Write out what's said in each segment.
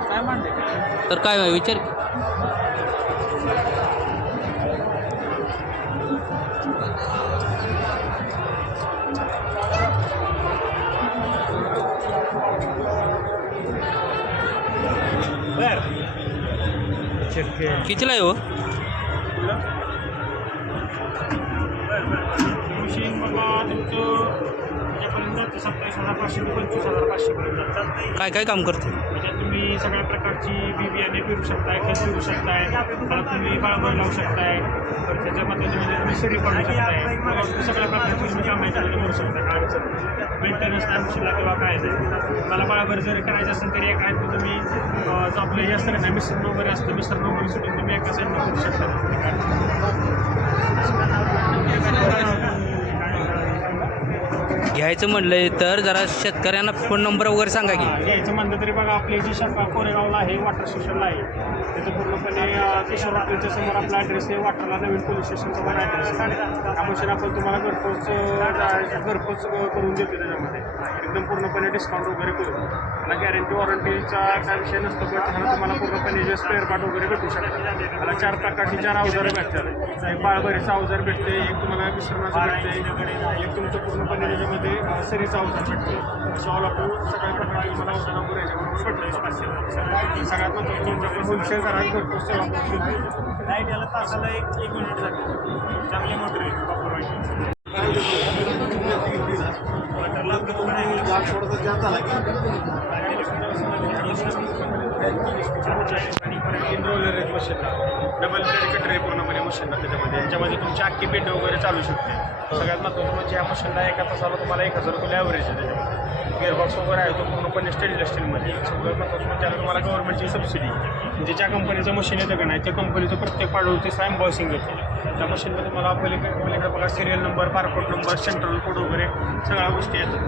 काय म्हणते तर काय विचार कितीला आहे हो? मशीन बाबा तुमचं त्याच्यापर्यंत सत्तावीस हजार पाचशे ते पंचवीस हजार पाचशेपर्यंत काय काय काम करते? त्याच्यात तुम्ही सगळ्या प्रकारची बी बियाणे पेरू शकताय खत पेरू शकताय परत तुम्ही बाळबळ लावू शकताय तर त्याच्या मदतीने तुम्ही सरी पाडू शकताय. सगळ्या प्रकारची तुम्ही काम याच्यामध्ये करू शकता. काय अडचण मेंटेनन्स किंवा काय आहे मला बाळाबर जर करायचं असेल तरी एक आहे तुम्ही जो आपलं हे असतं ना मिश्रण वगैरे असतं मिश्रण वगैरे सुटून तुम्ही एका साईडला करू शकता. घ्यायचं म्हटलंय तर जरा शेतकऱ्यांना फोन नंबर वगैरे सांगा की. घ्यायचं म्हणलं तरी बघा आपली जी शाखा कोरेगावला आहे वॉटर स्टेशनला आहे. तिथं पूर्णपणे अं, किशोर हॉटेलच्या समोर आपला ॲड्रेस आहे वॉटरला नवीन पोलीस स्टेशन समोर ॲड्रेस आहे. त्या मशीन आपण तुम्हाला घरपोच घरपोच करून देतो त्याच्यामध्ये. एकदम पूर्णपणे डिस्काउंट वगैरे करू त्याला गॅरंटी वॉरंटीचा काय विषय नसतो पण त्याला तुम्हाला पूर्णपणे जे स्पेअर पार्ट वगैरे भेटू शकतात. त्याला चार प्रकारची चार अवजारं भेटतात. एक बाळबरीचं अवजार भेटते एक तुम्हाला मिश्रणाचं भेटते एक तुमचं पूर्णपणे त्याच्यामध्ये सरीचं अवजार भेटते. सॉल आपण सगळ्या प्रकारचे तुम्हाला अवजार वगैरे याच्याबरोबर भेटते सगळ्यात महत्त्वाचं तुमच्याकडे होलसेल करायला भरपूर सेवा. लाइट याला तासाला एक एक मिनिट जाते. चांगली मोटर आहे दुकान आहे आणि परत इनरोलर मशीनला डबल कटर रे पूर्णपणे मशीनला त्याच्यामध्ये याच्यामध्ये तुमची अख्खी पेट वगैरे चालू शकते सगळ्यात महत्त्वाचं म्हणजे या मशीनला एका तासाला तुम्हाला एक हजार रुपये ॲव्हरेज आहे त्याच्यामध्ये गेअरबॉक्स वगैरे आहे तो पूर्णपणे स्टेनलेस स्टीलमध्ये सगळ्यात महत्त्वाचं म्हणजे त्याला तुम्हाला गव्हर्नमेंटची सबसिडी म्हणजे ज्या कंपनीचं मशीन येतं का नाही त्या कंपनीचं प्रत्येक पाडवरती सायम बॉसिंग येते त्या मशीनमध्ये मला पलीकडे पलीकडे बघा serial number barcode number central code वगैरे सगळ्या गोष्टी येतात.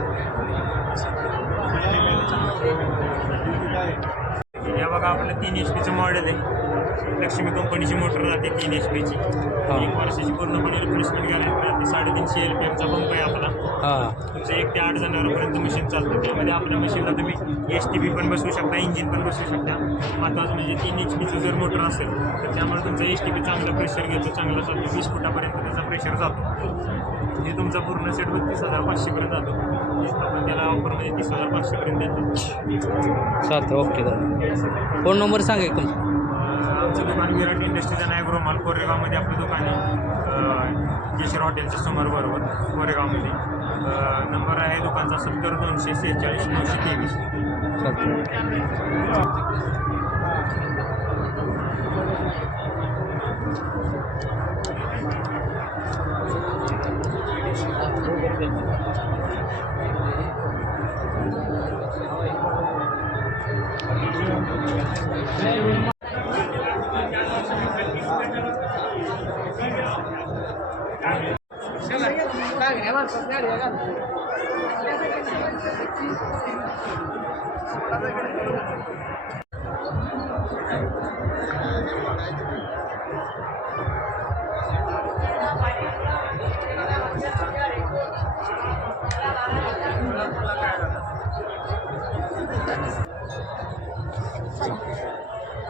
म्हणजे या बघा आपलं तीन एच पीचं मॉडेल आहे. लक्ष्मी कंपनीची मोटर राहते तीन एच पीची एक वर्षाची पूर्णपणे रिप्लेसमेंट गॅरंटी राहते साडेतीनशे एल पी एमचा पंप आहे आपला. हां. तुमचं एक ते आठ जणांपर्यंत मशीन चालतं. त्यामध्ये आपल्या मशीनला तुम्ही एस टी पी पण बसवू शकता इंजिन पण बसवू शकता. महत्त्वाचं म्हणजे तीन एच पीचं जर मोटर असेल तर त्यामुळे तुमचं एस टी पी चांगलं प्रेशर घेतो चांगलं चालतो वीस फुटापर्यंत त्याचा प्रेशर जातो. म्हणजे तुमचा पूर्ण सेट बत्तीस हजार पाचशेपर्यंत जातो. आपण त्याला ऑफरमध्ये तीस हजार पाचशेपर्यंत देतो. चालतं. ओके दादा. फोन नंबर सांगा की तुमचा आमचं दुकान विराट इंडस्ट्रीज आणि ॲग्रोमाल कोरेगावमध्ये आपलं दुकान आहे. केशर हॉटेलच्या समोर बरोबर कोरेगावमध्ये. नंबर आहे दुकानचा सत्तर दोनशे सेहेचाळीस नऊशे तेवीस.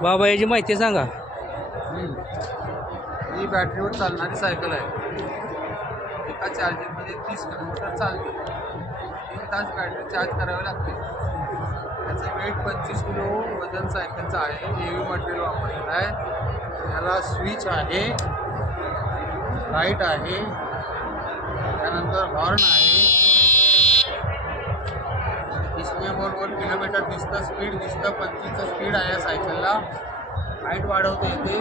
बाबा याची माहिती सांगा. ही बॅटरीवर चालणारी सायकल आहे. एका चार्जिंगमध्ये म्हणजे तीस किलोमीटर चालते. तीन तास बॅटरी चार्ज करावी लागते. त्याचं वेट पंचवीस किलो वजन सायकलचं आहे. हेवी मटेरियल वापरलेलं आहे. याला स्विच आहे. लाइट आहे. त्यानंतर हॉर्न आहे. डिस्प्ले बरोबर किलोमीटर दिसतं स्पीड दिसतं. पंचवीसचं स्पीड आहे या सायकलला. हाईट वाढवता येते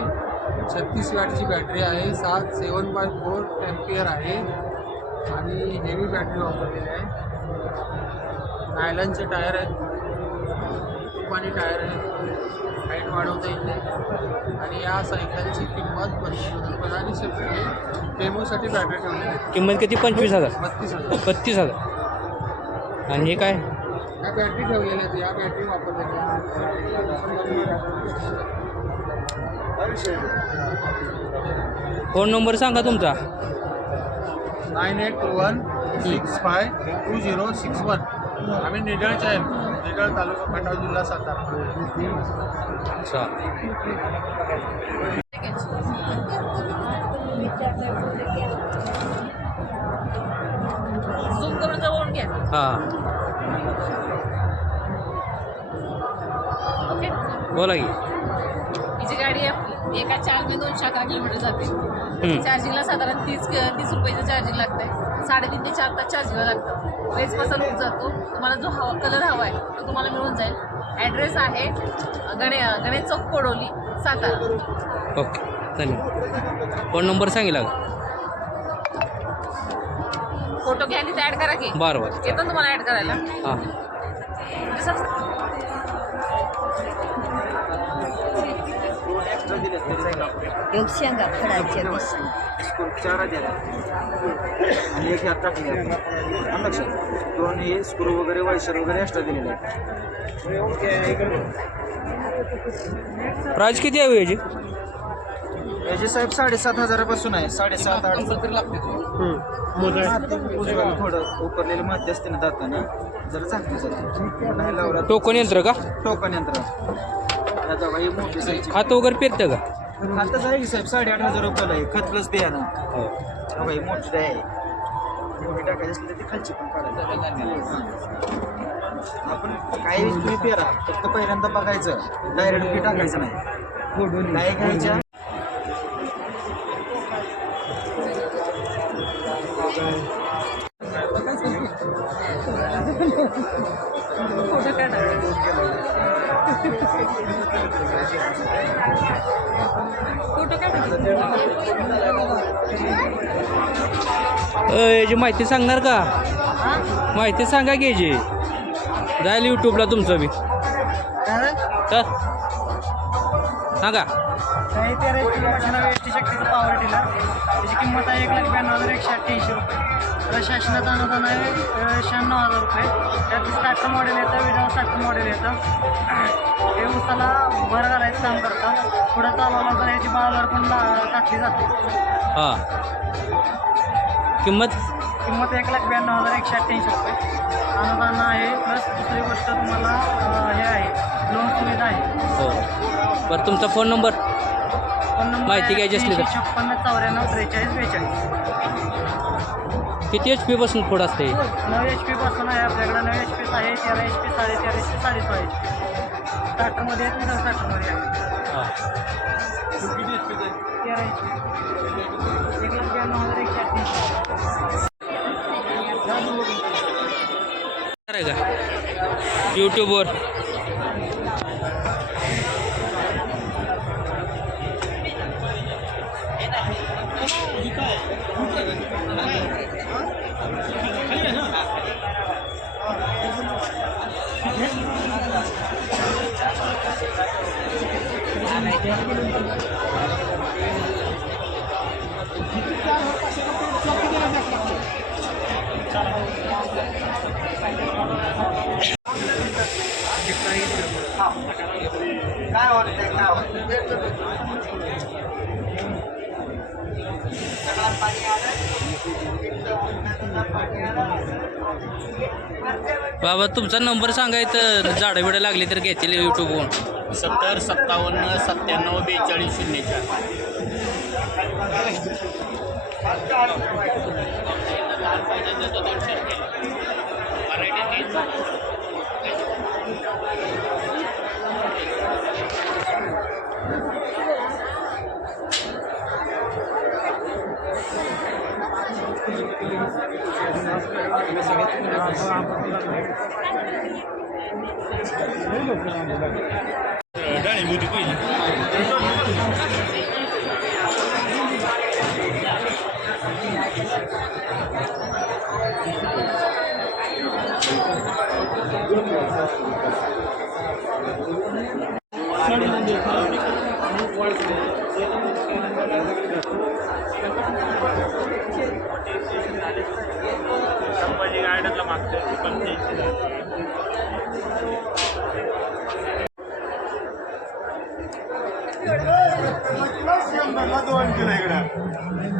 छत्तीस वॅटची बॅटरी आहे. सात सेवन बाय फोर एम्पियर आहे. आणि हेवी बॅटरी वापरलेली आहे. नायलनचे टायर आहेत. तुपानी टायर आहेत. हाईट वाढवता येते आणि या सायकलची किंमत पंचवीस रुपयाला आणि सेफ्टी डेमोसाठी बॅटरी ठेवली किंमत किती? पंचवीस हजार. बत्तीस हजार. बत्तीस हजार. आणि हे काय? या बॅटरी ठेवलेल्या आहेत. या बॅटरी वापरल्या फोन नंबर सांगा तुमचा. Nine eight two one six five two zero six one आम्ही निडळचे आहे निडळ तालुका खटाव जिल्हा सातारा अच्छा झूम हां बोला की जी गाडी आहे एका चार्जने दोनशे अकरा किलोमीटर जाते. चार्जिंगला साधारण तीस तीस रुपयाचं चार्जिंग लागतंय. साडेतीन ते चार तास चार्जिंगला लागतं. रेसपाचा लूक जातो. तुम्हाला जो हवा कलर हवा आहे तो तुम्हाला मिळून जाईल. ॲड्रेस आहे गणे गणेश चौक कोडोली सातारा. ओके. धन्यवाद. फोन नंबर सांगितला फोटो घ्या आणि ॲड करा की. बरं बरं. येतो तुम्हाला ॲड करायला? हां. शेंगा फळाच्या चार आणि एक टाकले लक्षात. दोन हे स्क्रू वगैरे वायसर वगैरे एक्स्ट्रा दिलेले आहेत. प्राईस किती आहे हो याची याचे साहेब साडेसात हजारापासून आहे. साडेसात आठ. तरी लागते माती थोडं उकरलेली माती असते ना दाताने. जरा चांगली जाते नाही लावला. टोकन यंत्र का? टोकन यंत्र. खातं वगैरे पेरतं का? आताच आहे की साहेब साडेआठ हजार रुपयाला आहे. खत प्लस बियाणं. हो. हा बाई मोठी आहे. मोठी टाकायची असली तर ती खालची पण काढायची. आपण काही तुम्ही पेरा फक्त पहिल्यांदा बघायचं. डायरेक्ट बी टाकायचं नाही. काय घ्यायच्या. फोटो काढा याची माहिती सांगणार का? माहिती सांगा की याची. जाईल यूट्यूबला तुमचं बी. तर सांगा. काही तेरा शक्तीचं पॉवर टिलर त्याची किंमत आहे एक लाख ब्याण्णव हजार एकशे अठ्ठ्याऐंशी रुपये. शासनाचं अनुदान आहे शहाण्णव हजार रुपये. त्यात स्टार्टर मॉडेल येतं विदाऊट स्टार्टर मॉडेल येतं. हे उसाला भर घालायचं काम करतं पुढं चालवलं तर याची बाजार पण टाकली जाते. हां. किंमत? किंमत एक लाख ब्याण्णव हजार एकशे अठ्ठ्याऐंशी रुपये. अनुदान आहे प्लस दुसरी गोष्ट तुम्हाला हे आहे लोन सुविधा आहे. हो. बरं तुमचा फोन नंबर फोन नंबर माहिती घ्यायची असली तर? छप्पन्न चौऱ्याण्णव त्रेचाळीस बेचाळीस. किती एच पी पासून पुढं असते? नऊ एच पी पासून आहे आपल्याकडे. नऊ एच पी आहे तेरा एच पी साडे तेरा एच पी साडे सोळा एच पी स्टार्टरमध्ये स्टार्टरमध्ये आहे? हाँ. तेरा एच पी एक लाख ब्याण्णव हज़ार एकशे अठ्ठ्याऐंशी आहे का? यूट्यूबवर काय वाटतंय काय बाबा तुमचा नंबर सांगायचं झाडं बिडं लागली तर घेतील यूट्यूबवरून सत्तर सत्तावन्न सत्त्याण्णव बेचाळीस शून्य चार Danny, muito bem.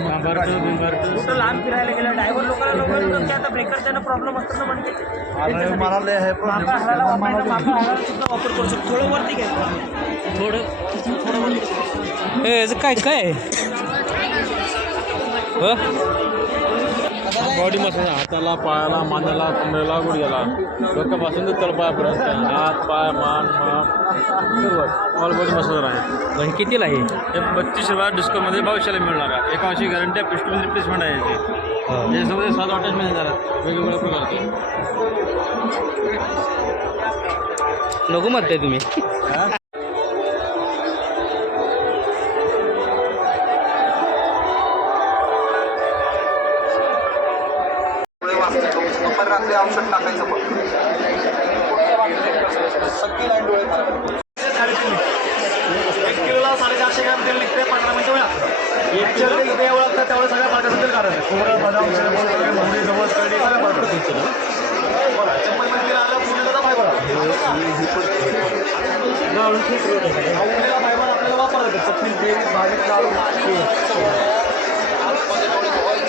कुठं लांब फिरायला गेलं? ड्रायव्हर लोकांना लोकांना की आता ब्रेकर त्यांना प्रॉब्लेम असतो ना म्हणते अरे मला लय आहे मागं हाणायला वापरायला सुद्धा वापर करू शकतो. थोडं वरती घ्यायचं थोडं ए याचं काय काय? हो? बॉडी मसाज हाताला पायाला मानेला कमरेला गुडघ्याला डोक्यापासून ते तळपायापर्यंत. हात पाय मान सर्व ऑल बॉडी मसाजर आहे. बरं कितीला आहे? हे बत्तीस रुपया डिस्कोमध्ये भविष्याला मिळणार आहे. एका वर्षी गॅरंटी आहे. पिस्टल रिप्लेसमेंट आहे याची. याच्यामध्ये सात अटॅचमेंट येणार आहेत वेगवेगळ्या प्रकारचे. नको म्हणताय तुम्ही. औषध टाकायचं फक्त सगळी लाईन डोळे एक किलोला साडेचारशे ग्रॅम तेल निघते पंधरा मिनिटं वेळा एक किलो इथे लागतं त्यावेळेस सगळ्या पाकाचं तेल काढायचं कोबरं बदाम मोहरी जवळ सगळ्या आलं फायबर. फायबर आपल्याला वापरला जातो चटणी ग्रेव्ही लाडू.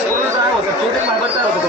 काय होतं. प्रोटीन फायबर तयार होतं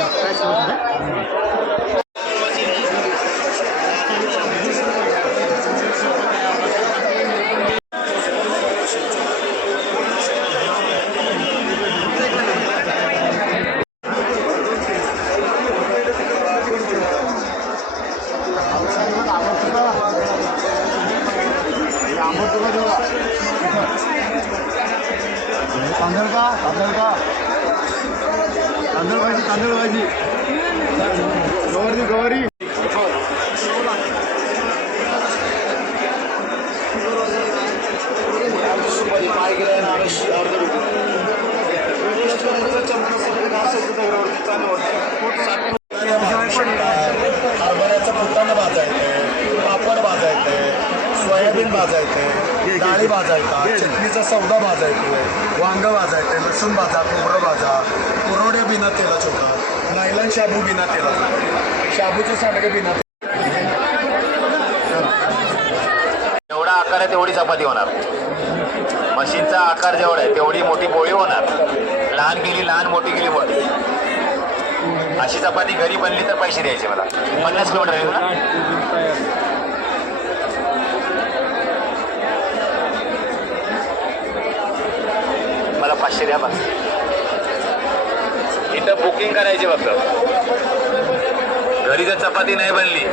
सोयाबीन भाजायचं डाळी भाजायचा चटणीचा सौदा भाजायचं वांग भाजायचं लसूण भाजा खोबरं भाजा कुरवड्या बिना तेलाच होता नायलन शाबू बिना तेलाचा शाबूचे सांडगे बिना एवढा आकार आहे तेवढी चपाती होणार. मशीनचा आकार जेवढा आहे तेवढी मोठी पोळी होणार. लहान केली लहान मोठी केली मोठी अशी चपाती घरी बनली तर पैसे द्यायचे मला. पन्नास किलोमीटर आहे ना? मला पाचशे द्या इथं बुकिंग करायची फक्त. घरी जर चपाती नाही बनली.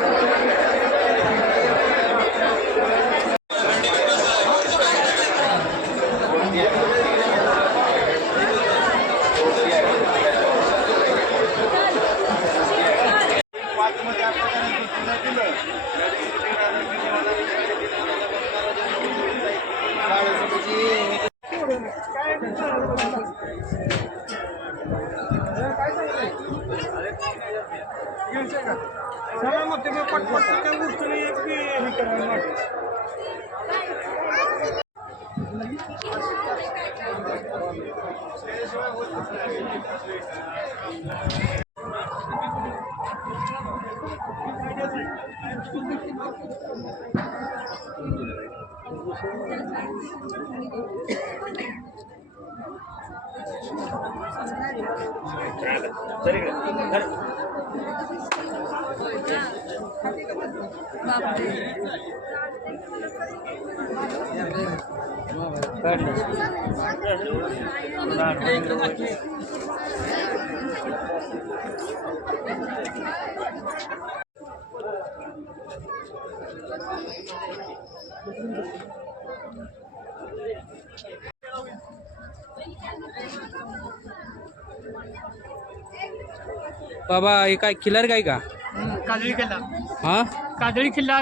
சரிங்க बाबा ये का किलर गाय का? केला हा? काजळी किल्ला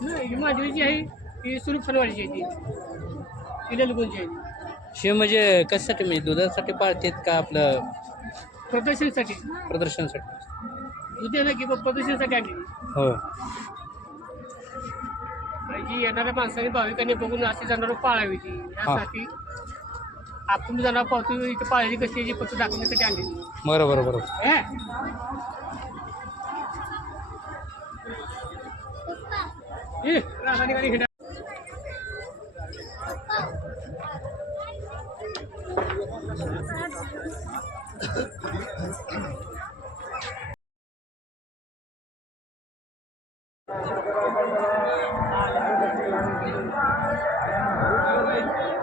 नाही माझी जी आहे ती सुरू फलवाडीची आहे ती. ती ललगुंची आहे. शे म्हणजे कशासाठी म्हणजे दुधासाठी पाळतात का आपलं प्रदर्शनासाठी. प्रदर्शनासाठी? दुधी ना की प्रदर्शनासाठी आणली हो. जी येणाऱ्या माणसाने भाविकांनी बघून अशी जनावर पाळावी ती. यासाठी आपण जनावर पाहतो इथे पाळायची कशी याची पद्धत दाखवण्यासाठी आणली. बरोबर बरोबर हे?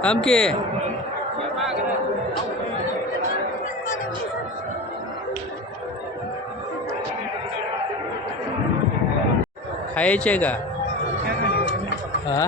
आमके खायचे का? हा?